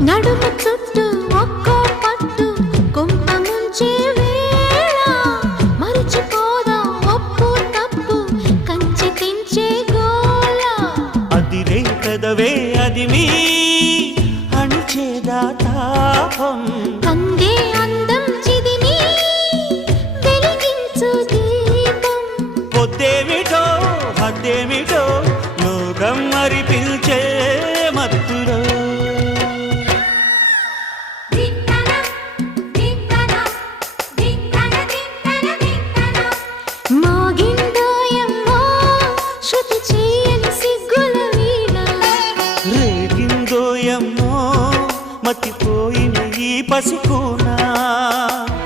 నడుము చుట్టూ ఒక్కో పట్టు కొంప ముంచే వేళ మరిచిపోదా ఒప్పు తప్పు కంచి తెంచే గోల అదిరే పెదవే అది మీ అణిచేదా తాపం కందే అందం చిదిమి వెలిగించు దీపం పొద్దేమిటో హద్దేమిటో లోకం మరి పిలిచే మత్తులో మోగిందోయమ్మో శృతి చేయని సిగ్గుల వీణ రేగిందోయమ్మో మతిపోయిన ఈ పసికూనా